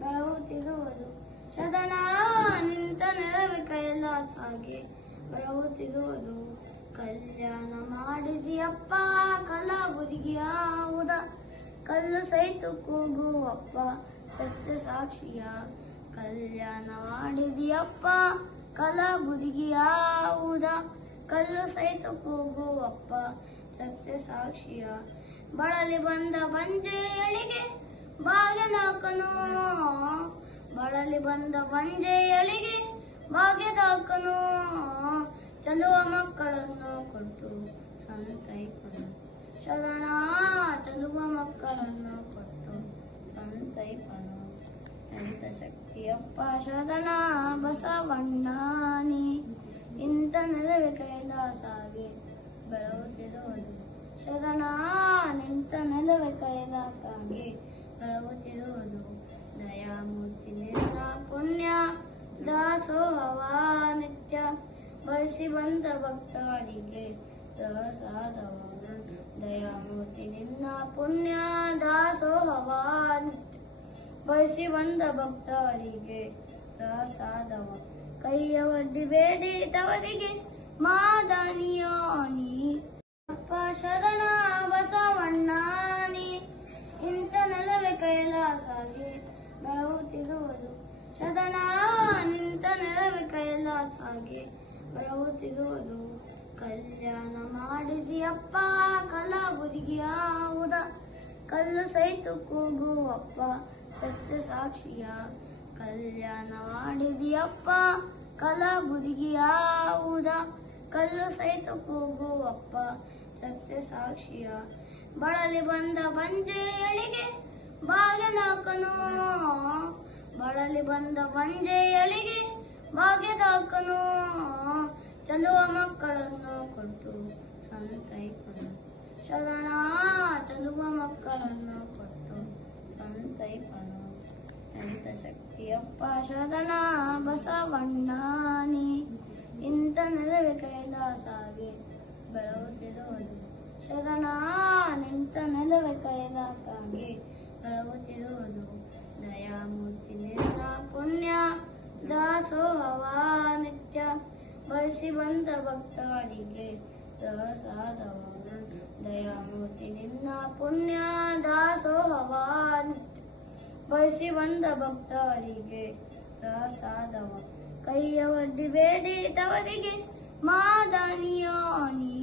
ಬೆಳಗುತ್ತಿರುವುದು ಸದನ ನಿಂತ ನೆರವಿ ಕೈಲಾಸಾಗೆ ಬೆಳಗುತ್ತಿರುವುದು ಕಲ್ಯಾಣ ಮಾಡಿದಿಯಪ್ಪ ಕಲಾಬುದಿಗಿಯಾವುದ ಕಲ್ಲು ಸಹಿತ ಕೂಗುವಪ್ಪ ಸತ್ಯ ಸಾಕ್ಷಿಯ ಕಲ್ಯಾಣ ಮಾಡಿದಿಯಪ್ಪ ಕಲಾಬುದಿಗಿಯಾವುದ ಕಲ್ಲು ಸಹಿತ ಕೂಗುವಪ್ಪ ಸತ್ಯ ಸಾಕ್ಷಿಯ ಬಳಲಿ ಬಂದ ಬಂಜೆಯಳಿಗೆ ಭಾಗ್ಯದಾಕನು ಬಳಲಿ ಬಂದ ಬಂಜೆಯಳಿಗೆ ಭಾಗ್ಯದಾಕನು ಚಲುವ ಮಕ್ಕಳನ್ನು ಕೊಟ್ಟು ಸಂತೈಪನು ಶರಣ ಚಲುವ ಮಕ್ಕಳನ್ನು ಕೊಟ್ಟು ಸಂತೈಪನು ಎಂತ ಶಕ್ತಿಯಪ್ಪ ಶರಣ ಬಸವಣ್ಣಾನಿ ಇಂಥ ನೆಲವೆ ಕೈಲಾಸಾಗೆ ಬೆಳಗುತ್ತಿರುವುದು ಶರಣ ನಿಂತ ನೆಲವೆ ಕೈಲಾಸಾಗೆ ಬೆಳಗುತ್ತಿರುವುದು ದಯಾಮೂರ್ತಿ ನಿನ್ನ ಪುಣ್ಯ ದಾಸೋಹವ ನಿತ್ಯ ಬಯಸಿ ಬಂದ ಭಕ್ತರಿಗೆ ಪ್ರಸಾದವ ದಯಾಮೂರ್ತಿ ನಿನ್ನ ಪುಣ್ಯ ದಾಸೋಹವ ನಿತ್ಯ ಬಯಸಿ ಬಂದ ಭಕ್ತರಿಗೆ ಪ್ರಸಾದವ ಕೈಯ ಒಡ್ಡಿ ಬೇಡಿ ತವರಿಗೆ ಮಾದಾನಿಯಾನಿ ಅಪ್ಪ ಶರಣ ಬಸವಣ್ಣಾನಿ ಇಂಥ ನೆಲವೆ ಕೈಲಾಸಾಗೆ ಬೆಳಗುತ್ತಿರುವುದು ಶರಣ ನಿಂತ ನೆಲವೆ ಕೈಲಾಸಾಗೆ ಬೆಳಗುತ್ತಿರುವುದು ಕಲ್ಯಾಣ ಮಾಡಿದಿಯಪ್ಪ ಕಲಾಬುದಿಗಿಯಾವುದ ಕಲ್ಲು ಸಹಿತ ಕೂಗುವಪ್ಪ ಸತ್ಯ ಸಾಕ್ಷಿಯ ಕಲ್ಯಾಣ ಮಾಡಿದಿಯಪ್ಪ ಕಲಾಬುದಿಗಿಯಾವುದ ಕಲ್ಲು ಸಹಿತ ಕೂಗುವಪ್ಪ ಸತ್ಯ ಸಾಕ್ಷಿಯ ಬಳಲಿ ಬಂದ ಬಂಜೆಯಳಿಗೆ ಭಾಗ್ಯದಾಕನು ಬಳಲಿ ಬಂದ ಬಂಜೆಯಳಿಗೆ ಭಾಗ್ಯದಾಕನು ಚಲುವ ಮಕ್ಕಳನ್ನು ಕೊಟ್ಟು ಸಂತೈಪನು ಶರಣ ಚಲುವ ಮಕ್ಕಳನ್ನು ಕೊಟ್ಟು ಸಂತೈಪನು ಎಂತ ಶಕ್ತಿಯಪ್ಪ ಶರಣ ಬಸವಣ್ಣಾನಿ ಇಂಥ ನೆಲವೆ ಕೈಲಾಸಾಗೆ ಬೆಳಗುತ್ತಿರುವುದು ಶರಣ ನಿಂತ ನೆಲವೆ ಕೈಲಾಸಾಗೆ ಬೆಳಗುತ್ತಿರುವುದು ದಯಾಮೂರ್ತಿ ನಿನ್ನ ಪುಣ್ಯ ದಾಸೋಹವ ನಿತ್ಯ ಬಯಸಿ ಬಂದ ಭಕ್ತರಿಗೆ ಪ್ರಸಾದವ ದಯಾಮೂರ್ತಿ ನಿನ್ನ ಪುಣ್ಯ ದಾಸೋಹವ ನಿತ್ಯ ಬಯಸಿ ಬಂದ ಭಕ್ತರಿಗೆ ಪ್ರಸಾದವ ಕೈಯ ಒಡ್ಡಿ ಬೇಡಿ ತವರಿಗೆ ಮಾದಾನಿಯಾನಿ